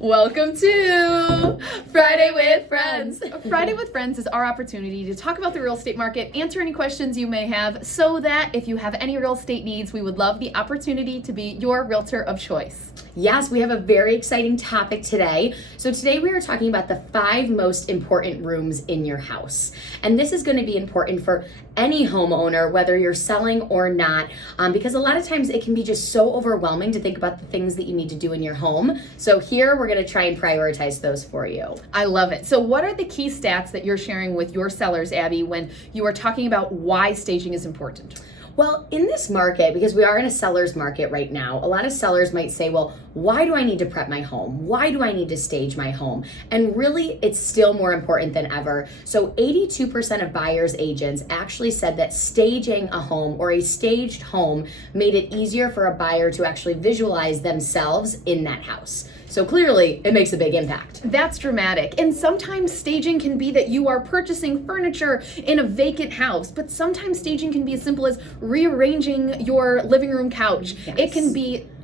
Welcome to Friday with Friends. Friday with Friends is our opportunity to talk about the real estate market, answer any questions you may have, so that if you have any real estate needs, we would love the opportunity to be your realtor of choice. Yes, we have a very exciting topic today. So today we are talking about the 5 most important rooms in your house. And this is going to be important for any homeowner, whether you're selling or not, because a lot of times it can be just so overwhelming to think about the things that you need to do in your home. So here we're going to try and prioritize those for you. I love it. So what are the key stats that you're sharing with your sellers, Abby, when you are talking about why staging is important? Well, in this market, because we are in a seller's market right now, a lot of sellers might say, well, why do I need to prep my home? Why do I need to stage my home? And really, it's still more important than ever. So 82% of buyers agents actually said that staging a home or a staged home made it easier for a buyer to actually visualize themselves in that house. So clearly, it makes a big impact. That's dramatic. And sometimes staging can be that you are purchasing furniture in a vacant house, but sometimes staging can be as simple as rearranging your living room couch. Yes.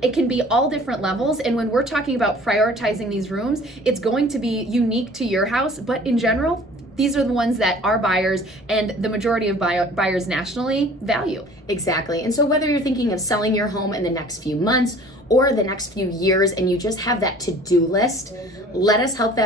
It can be all different levels, and when we're talking about prioritizing these rooms, it's going to be unique to your house, but in general, these are the ones that our buyers and the majority of buyers nationally value. Exactly. And so whether you're thinking of selling your home in the next few months or the next few years and you just have that to-do list, let us help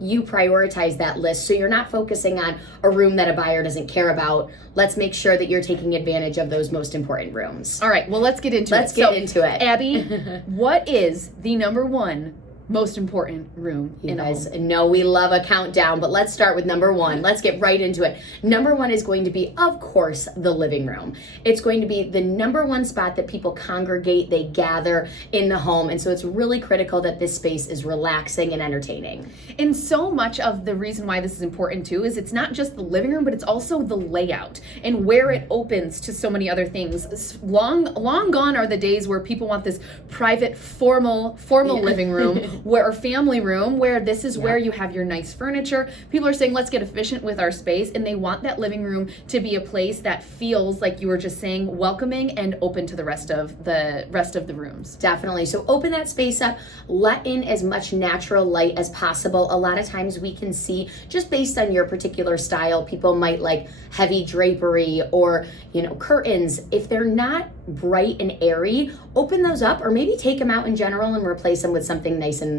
you prioritize that list so you're not focusing on a room that a buyer doesn't care about. Let's make sure that you're taking advantage of those most important rooms. All right, well, let's get into it. Let's get into it. Abby, what is the number one most important room in a home? You guys know we love a countdown, but let's start with number 1. Let's get right into it. Number 1 is going to be, of course, the living room. It's going to be the number 1 spot that people congregate, they gather in the home, and so it's really critical that this space is relaxing and entertaining. And so much of the reason why this is important too is it's not just the living room, but it's also the layout and where it opens to so many other things. Long gone are the days where people want this private, formal living room, where a family room, where this is where you have your nice furniture. People are saying, let's get efficient with our space, and they want that living room to be a place that feels, like you were just saying, welcoming and open to the rest of the rooms. Definitely. So open that space up, let in as much natural light as possible. A lot of times we can see, just based on your particular style, people might like heavy drapery or, curtains. If they're not bright and airy, open those up, or maybe take them out in general and replace them with something nice and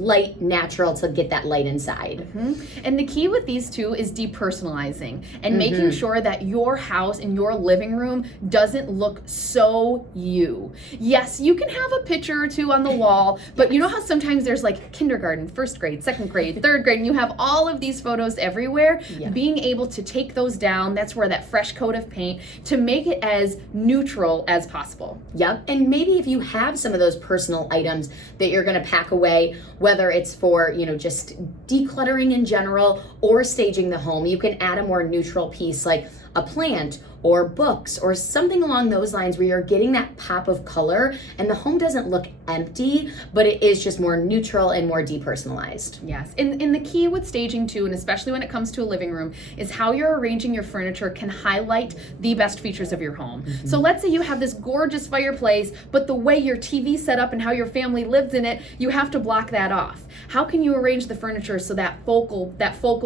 light, natural, to get that light inside. Mm-hmm. And the key with these two is depersonalizing and making sure that your house and your living room doesn't look so you. Yes, you can have a picture or two on the wall, but you know how sometimes there's like kindergarten, first grade, second grade, third grade, and you have all of these photos everywhere. Yeah. Being able to take those down, that's where that fresh coat of paint, to make it as neutral as possible. Yep. And maybe if you have some of those personal items that you're going to pack away, whether it's for, just decluttering in general or staging the home, you can add a more neutral piece like a plant or books or something along those lines where you're getting that pop of color and the home doesn't look empty, but it is just more neutral and more depersonalized. Yes, and the key with staging too, and especially when it comes to a living room, is how you're arranging your furniture can highlight the best features of your home. Mm-hmm. So let's say you have this gorgeous fireplace, but the way your TV's set up and how your family lives in it, you have to block that off. How can you arrange the furniture so that focal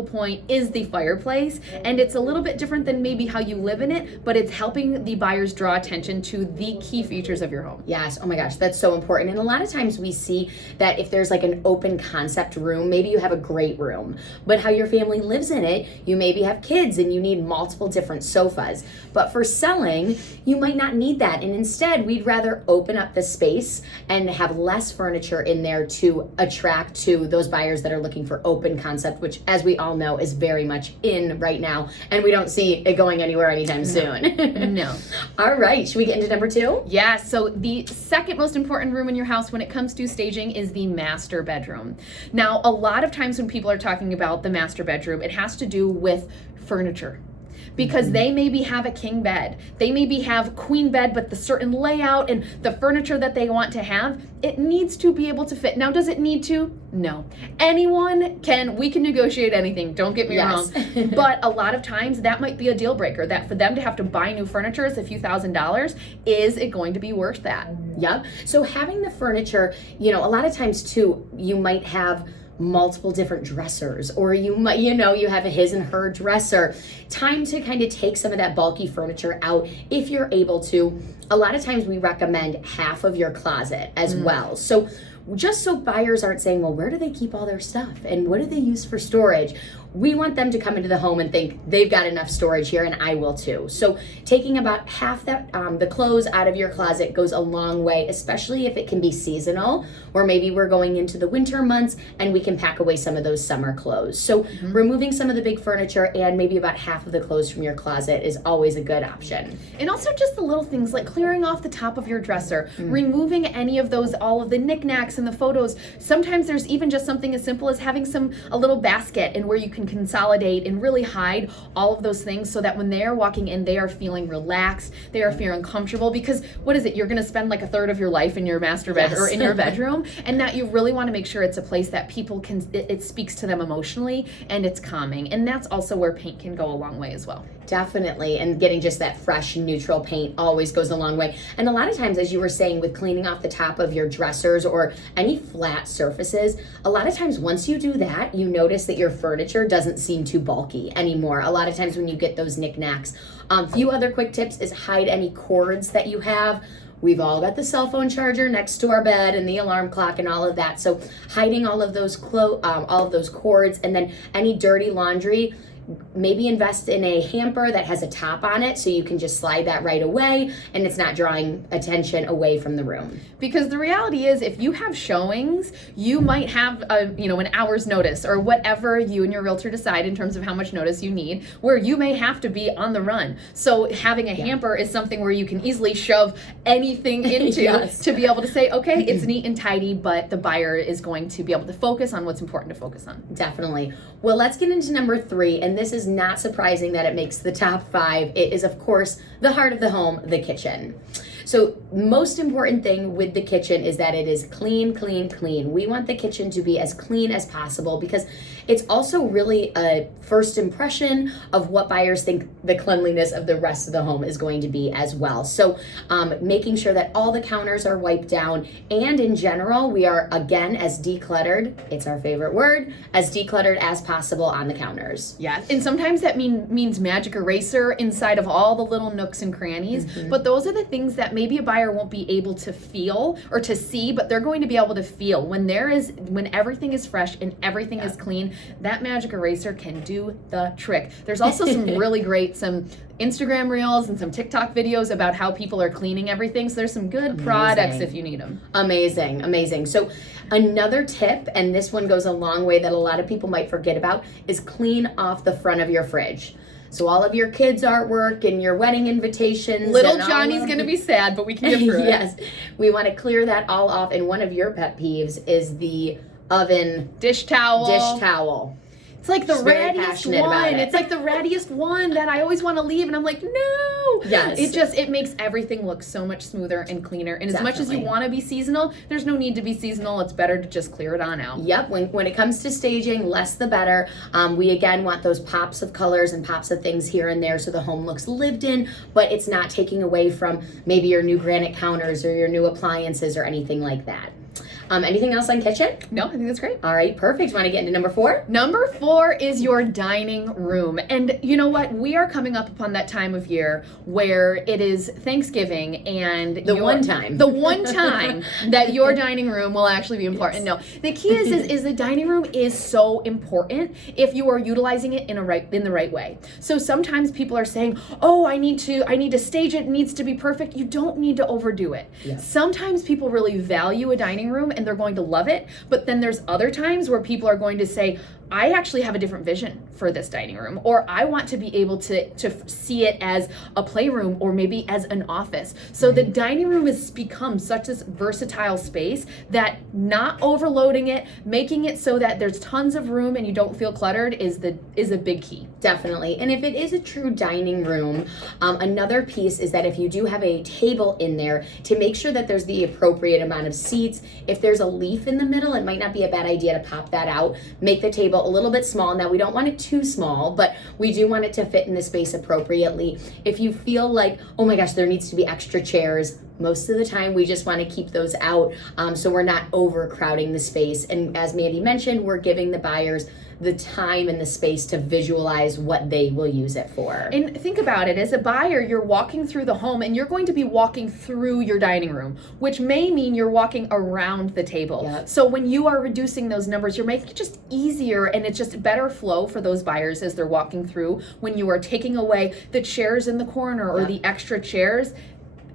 point is the fireplace, and it's a little bit different than maybe how you live in it, but it's helping the buyers draw attention to the key features of your home. Yes, oh my gosh, that's so important. And a lot of times we see that if there's like an open concept room, maybe you have a great room, but how your family lives in it, you maybe have kids and you need multiple different sofas. But for selling, you might not need that. And instead, we'd rather open up the space and have less furniture in there to attract to those buyers that are looking for open concept, which, as we all know, is very much in right now. And we don't see it going anywhere anytime soon. No. All right, should we get into number 2? Yeah, so the second most important room in your house when it comes to staging is the master bedroom. Now, a lot of times when people are talking about the master bedroom, it has to do with furniture. Because they maybe have a king bed, they maybe have queen bed, but the certain layout and the furniture that they want to have, it needs to be able to fit. Now, does it need to? No. We can negotiate anything, don't get me wrong. But a lot of times that might be a deal breaker, that for them to have to buy new furniture is a few $1,000s. Is it going to be worth that? Yep. So having the furniture, a lot of times too, you might have multiple different dressers, or you might, you have a his and her dresser. Time to kind of take some of that bulky furniture out if you're able to. A lot of times we recommend half of your closet as well. So just so buyers aren't saying, well, where do they keep all their stuff and what do they use for storage? We want them to come into the home and think they've got enough storage here, and I will too. So taking about half that the clothes out of your closet goes a long way, especially if it can be seasonal, or maybe we're going into the winter months and we can pack away some of those summer clothes. So removing some of the big furniture and maybe about half of the clothes from your closet is always a good option. And also just the little things like clearing off the top of your dresser, removing any of those, all of the knickknacks and the photos. Sometimes there's even just something as simple as having a little basket and where you can consolidate and really hide all of those things so that when they are walking in, they are feeling relaxed, they are feeling comfortable, because what is it? You're going to spend like a third of your life in your master bed or in your bedroom, and that you really want to make sure it's a place that people can, it speaks to them emotionally and it's calming. And that's also where paint can go a long way as well. Definitely, and getting just that fresh neutral paint always goes a long way. And a lot of times, as you were saying, with cleaning off the top of your dressers or any flat surfaces, a lot of times once you do that, you notice that your furniture doesn't seem too bulky anymore. A lot of times when you get those knickknacks. Few other quick tips is hide any cords that you have. We've all got the cell phone charger next to our bed and the alarm clock and all of that. So hiding all of those cords, and then any dirty laundry, maybe invest in a hamper that has a top on it so you can just slide that right away and it's not drawing attention away from the room. Because the reality is, if you have showings, you might have an hour's notice or whatever you and your realtor decide in terms of how much notice you need, where you may have to be on the run. So having a hamper is something where you can easily shove anything into to be able to say, okay, it's neat and tidy, but the buyer is going to be able to focus on what's important to focus on. Definitely. Well, let's get into number 3, and this is not surprising that it makes the top 5. It is, of course, the heart of the home, the kitchen. So most important thing with the kitchen is that it is clean, clean, clean. We want the kitchen to be as clean as possible because it's also really a first impression of what buyers think the cleanliness of the rest of the home is going to be as well. So making sure that all the counters are wiped down, and in general, we are, again, as decluttered, it's our favorite word, as decluttered as possible on the counters. Yeah, and sometimes that means magic eraser inside of all the little nooks and crannies, but those are the things that maybe a buyer won't be able to feel or to see, but they're going to be able to feel when everything is fresh and everything is clean. That magic eraser can do the trick. There's also some really great, some Instagram reels and some TikTok videos about how people are cleaning everything. So there's some good products if you need them. Amazing, amazing. So another tip, and this one goes a long way that a lot of people might forget about, is clean off the front of your fridge. So all of your kids' artwork and your wedding invitations. Little Johnny's going to be sad, but we can get through it. Yes, we want to clear that all off. And one of your pet peeves is the oven dish towel. It's like the rattiest one. It's like the rattiest one that I always want to leave, and I'm like, no. Yes. It makes everything look so much smoother and cleaner. And as much as you want to be seasonal, there's no need to be seasonal. It's better to just clear it on out. Yep. When it comes to staging, less the better. We again want those pops of colors and pops of things here and there so the home looks lived in, but it's not taking away from maybe your new granite counters or your new appliances or anything like that. Anything else on kitchen? No, I think that's great. All right, perfect. Want to get into number 4? Number 4 is your dining room. And you know what? We are coming up upon that time of year where it is Thanksgiving and the one time that your dining room will actually be important. No, the key is the dining room is so important if you are utilizing it in the right way. So sometimes people are saying, "Oh, I need to stage it. It needs to be perfect." You don't need to overdo it. Yeah. Sometimes people really value a dining room and they're going to love it, but then there's other times where people are going to say, I actually have a different vision for this dining room, or I want to be able to see it as a playroom or maybe as an office. So the dining room has become such a versatile space that not overloading it, making it so that there's tons of room and you don't feel cluttered is a big key. Definitely. And if it is a true dining room, another piece is that if you do have a table in there, to make sure that there's the appropriate amount of seats. If there's a leaf in the middle, it might not be a bad idea to pop that out. Make the table a little bit small. Now, we don't want it too small, but we do want it to fit in the space appropriately. If you feel like, oh my gosh, there needs to be extra chairs, Most of the time, we just want to keep those out so we're not overcrowding the space. And as Mandy mentioned, we're giving the buyers the time and the space to visualize what they will use it for. And think about it, as a buyer, you're walking through the home and you're going to be walking through your dining room, which may mean you're walking around the table. Yep. So when you are reducing those numbers, you're making it just easier, and it's just better flow for those buyers as they're walking through. When you are taking away the chairs in the corner or Yep. the extra chairs,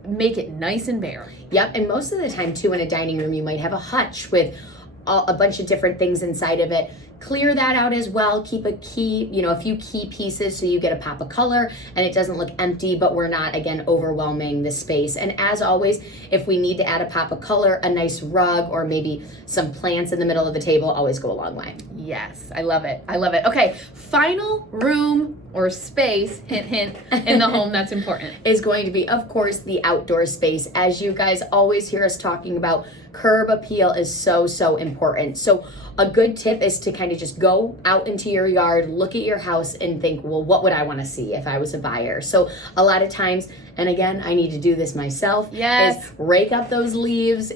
make it nice and bare. Yep, and most of the time too in a dining room, you might have a hutch with a bunch of different things inside of it. Clear that out as well. Keep a few key pieces so you get a pop of color and it doesn't look empty, but we're not, again, overwhelming the space. And as always, if we need to add a pop of color, a nice rug or maybe some plants in the middle of the table always go a long way. Yes, I love it. I love it. Okay, final room or space, hint, hint, in the home that's important. Is going to be, of course, the outdoor space. As you guys always hear us talking about, curb appeal is so, so important. So a good tip is to kind of just go out into your yard, look at your house and think, well, what would I want to see if I was a buyer? So a lot of times, and again, I need to do this myself, Yes. is rake up those leaves,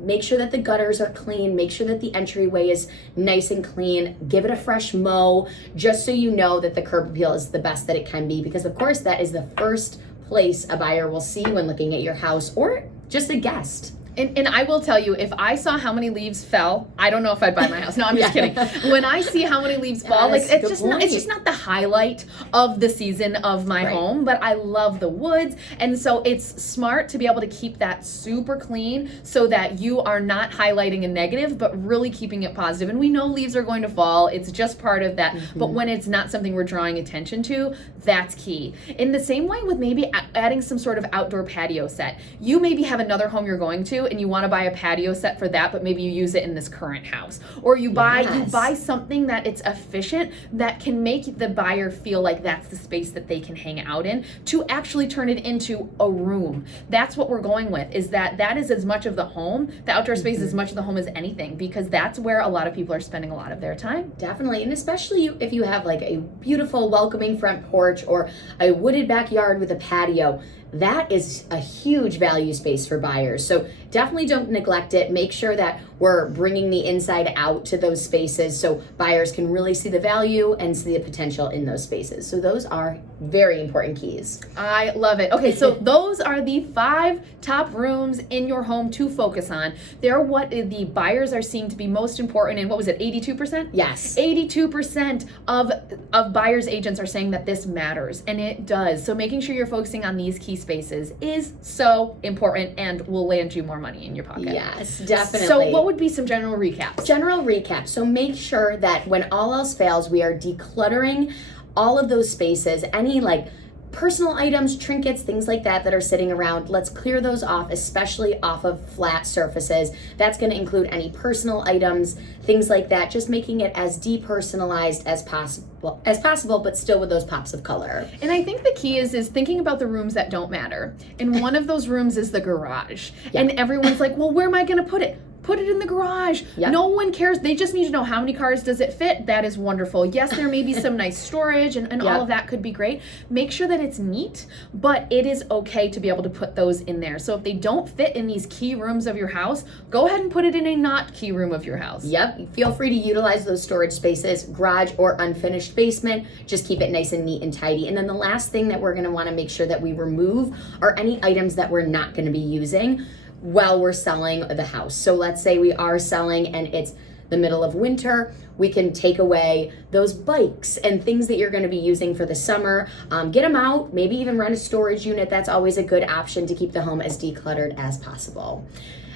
make sure that the gutters are clean, make sure that the entryway is nice and clean, give it a fresh mow, just so you know that the curb appeal is the best that it can be, because of course that is the first place a buyer will see when looking at your house or just a guest. And I will tell you, if I saw how many leaves fell, I don't know if I'd buy my house. No, I'm just Yeah. kidding. When I see how many leaves fall, Yes, it's good just not the highlight of the season of my Right. home, but I love the woods. And so it's smart to be able to keep that super clean so that you are not highlighting a negative, but really keeping it positive. And we know leaves are going to fall. It's just part of that. But when it's not something we're drawing attention to, that's key. In the same way with maybe adding some sort of outdoor patio set. You maybe have another home you're going to and you want to buy a patio set for that, but maybe you use it in this current house. Or you buy something that it's efficient that can make the buyer feel like that's the space that they can hang out in to actually turn it into a room. That's what we're going with, is that is as much of the home, the outdoor space is as much of the home as anything, because that's where a lot of people are spending a lot of their time. Definitely, and especially if you have like a beautiful welcoming front porch or a wooded backyard with a patio, that is a huge value space for buyers. So definitely don't neglect it. Make sure that we're bringing the inside out to those spaces so buyers can really see the value and see the potential in those spaces. So those are very important keys. I love it. Okay, so those are the 5 top rooms in your home to focus on. They're what the buyers are seeing to be most important. And what was it, 82%? Yes. 82% of buyers agents are saying that this matters, and it does. So making sure you're focusing on these key spaces is so important and will land you more money in your pocket. Yes, definitely. So what would be some general recaps? General recap. So make sure that when all else fails, we are decluttering all of those spaces, any like personal items, trinkets, things like that are sitting around. Let's clear those off, especially off of flat surfaces. That's going to include any personal items, things like that, just making it as depersonalized as possible, but still with those pops of color. And I think the key is thinking about the rooms that don't matter. And one of those rooms is the garage. Yeah. And everyone's like, well, where am I going to put it? Put it in the garage. Yep. No one cares. They just need to know how many cars does it fit. That is wonderful. Yes, there may be some nice storage and Yep. all of that could be great. Make sure that it's neat, but it is okay to be able to put those in there. So if they don't fit in these key rooms of your house, go ahead and put it in a not key room of your house. Yep. Feel free to utilize those storage spaces, garage or unfinished basement. Just keep it nice and neat and tidy. And then the last thing that we're going to want to make sure that we remove are any items that we're not going to be using while we're selling the house. So let's say we are selling and it's the middle of winter, we can take away those bikes and things that you're going to be using for the summer. Get them out, maybe even rent a storage unit. That's always a good option to keep the home as decluttered as possible.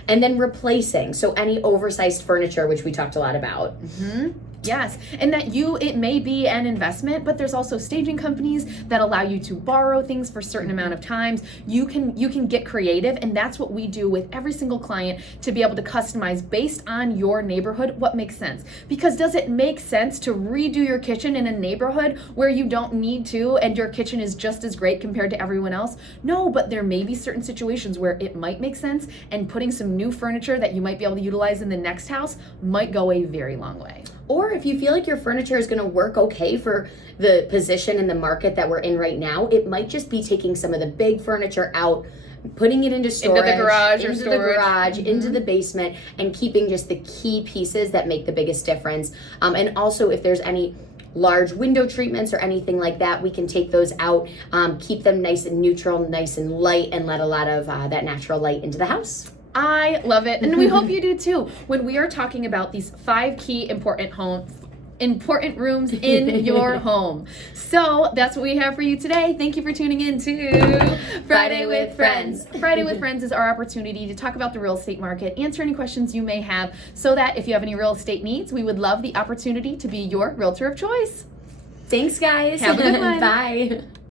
And then replacing, so any oversized furniture, which we talked a lot about. Yes, and that it may be an investment, but there's also staging companies that allow you to borrow things for a certain amount of times. You can get creative, and that's what we do with every single client to be able to customize based on your neighborhood what makes sense. Because does it make sense to redo your kitchen in a neighborhood where you don't need to and your kitchen is just as great compared to everyone else? No, but there may be certain situations where it might make sense, and putting some new furniture that you might be able to utilize in the next house might go a very long way. Or if you feel like your furniture is going to work okay for the position and the market that we're in right now, it might just be taking some of the big furniture out, putting it into storage, into the garage into the garage, into the basement, and keeping just the key pieces that make the biggest difference. And also, if there's any large window treatments or anything like that, we can take those out, keep them nice and neutral, nice and light, and let a lot of that natural light into the house. I love it, and we hope you do too. When we are talking about these 5 key important rooms in your home. So that's what we have for you today. Thank you for tuning in to Friday with Friends. Friday with Friends is our opportunity to talk about the real estate market, answer any questions you may have, so that if you have any real estate needs, we would love the opportunity to be your realtor of choice. Thanks, guys. Have a good one. Bye.